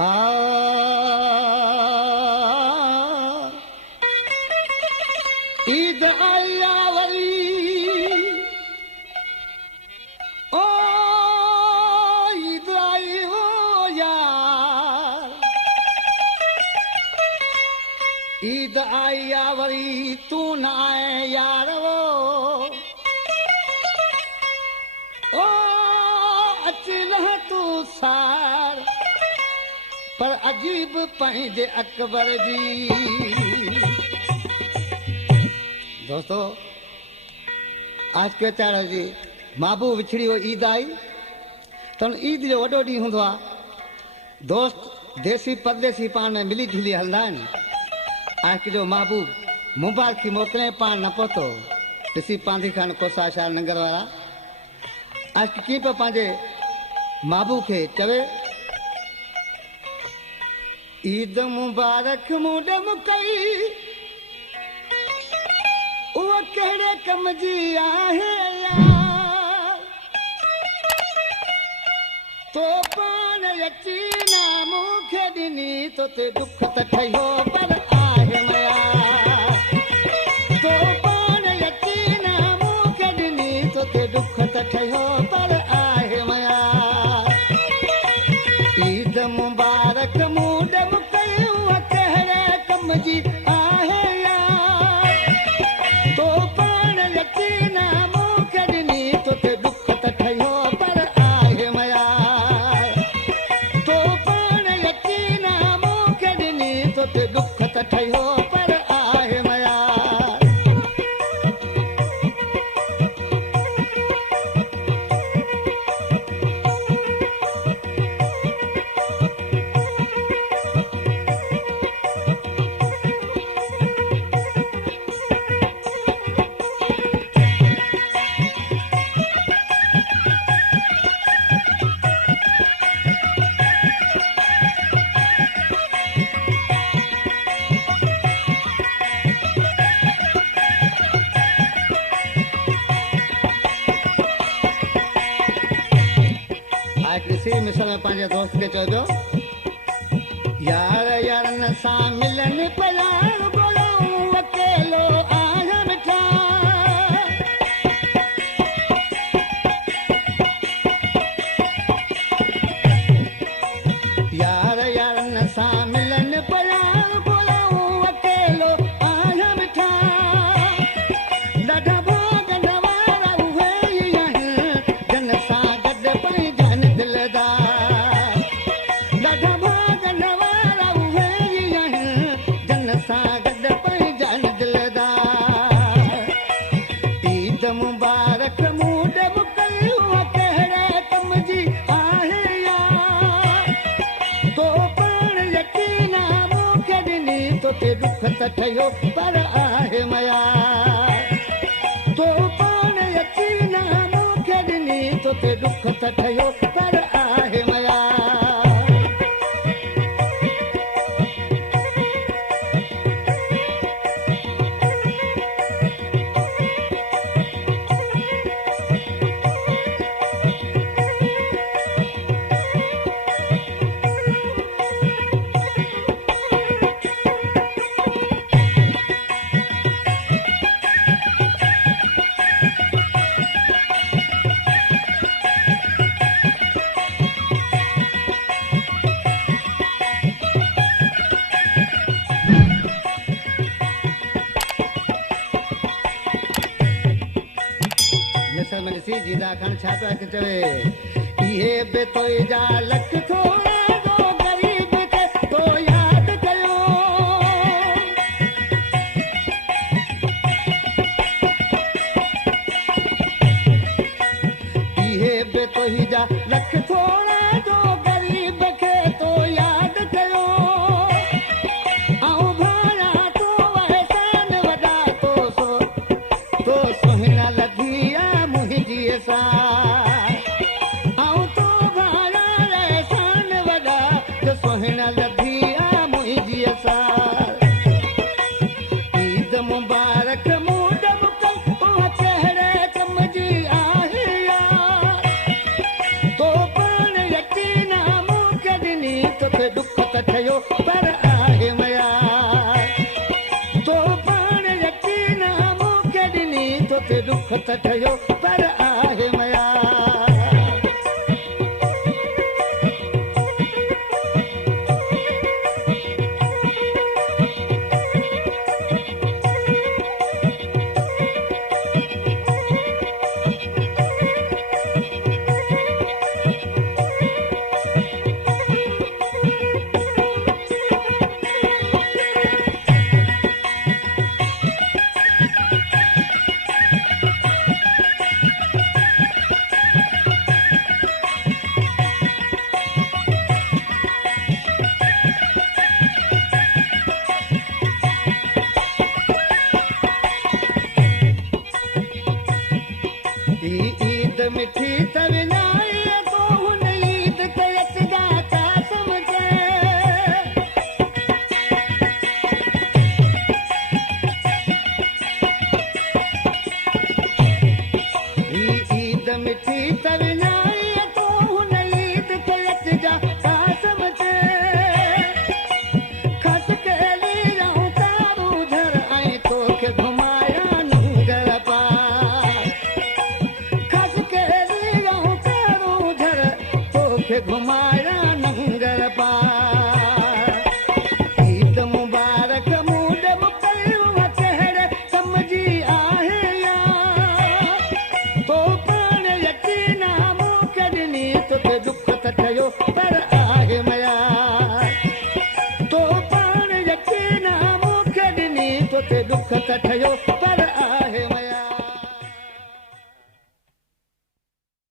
आ ईद आया वरी ओ ईद आई वो यार ईद आया वरी तू न आए यार वो ओ अचल तू सार पर अजीब पंहिंजे अकबर जी दोस्तों आज के चार जी माबू विछड़ी वो ईद आई तो ईद जो वॾो ॾींहुं हूंदो आहे दोस्त देसी परदेसी पाण में मिली जुली हलंदा आहिनि आज जो महबूब मुबारक की मोकिले पाण न पहुतो ॾिसी पांधी खान कोसा शहर नंगर वारा आज कीअं पियो पंहिंजे महबूब खे चवे ईद मुबारक मुडम कई उहो कहिड़े कम जी आहे यार तो पाण अची ना मूंखे ॾिनी तो ते दुख त ठहियो पर आहे मया तो पाण अची ना मूंखे ॾिनी तो ते दुख त ठहियो पर आहे मया ईद मुबारक मुडम कई उहो कहिड़े कम जी आहे यार तो पाण अची ना मूंखे ॾिनी तो ते दुख त ठहियो पर आहे मया तो पाण अची ना मूंखे ॾिनी तो ते दुख त ठहियो पर आहे मया इसी मिसल में पंहिंजे दोस्त खे चइजो यार यारनि सां मिलनि पिया ॻोल्हऊं अकेलो आहियां मिठा यार यारनि सां मिलनि पिया ॻोल्हऊं अकेलो आहियां मिठा ॾाढा भाॻनि वारा उहे ई आहिनि जन सां गॾु पंहिंजनि दिलदार ॾाढा भाॻनि वारा उहे ई आहिनि जन सां गॾु पंहिंजनि दिलदार ईद मुबारक मुडम कई उहो कहिड़े कम जी आहे यार तो पाण यकीन मूंखे ॾिनी तो ते दुख त ठहियो पर आहे मया तो पाण यकीन मूंखे ॾिनी तो ते दुख त ठहियो पर आहे मया मिसल में ॾिसी जीदा खान छा पिया चवे इहे बि तुंहिंजा लख थोरा जो ग़रीब खे तो यादि कयो इहे बि तुंहिंजा लख थोरा जो ग़रीब खे तो यादि कयो ऐं भाया तो अहसान वॾा तो सुहिना लधी आहे मुंहिंजी सां ऐं तो भाया अहसान वॾा त ठहियो पर आहे मया ईद मिठी त विञाई तो हुन ईद ते अचगा छा सम्झे ईद मिठी त विञाई तो हुन ईद ते अचगा छा सम्झे खस के लीरऊं तारू झर ऐं तोखे घुमाया नंगर पार घुमाया नंगर पार ईद मुबारक मूड मुकलियूं चेहरे समझी आहे या तो पाण यकीना मूंखे ॾिनी तोखे दुख त ठहियो पर आहे मया तो पाण यकीना मूंखे ॾिनी तोखे दुख त ठहियो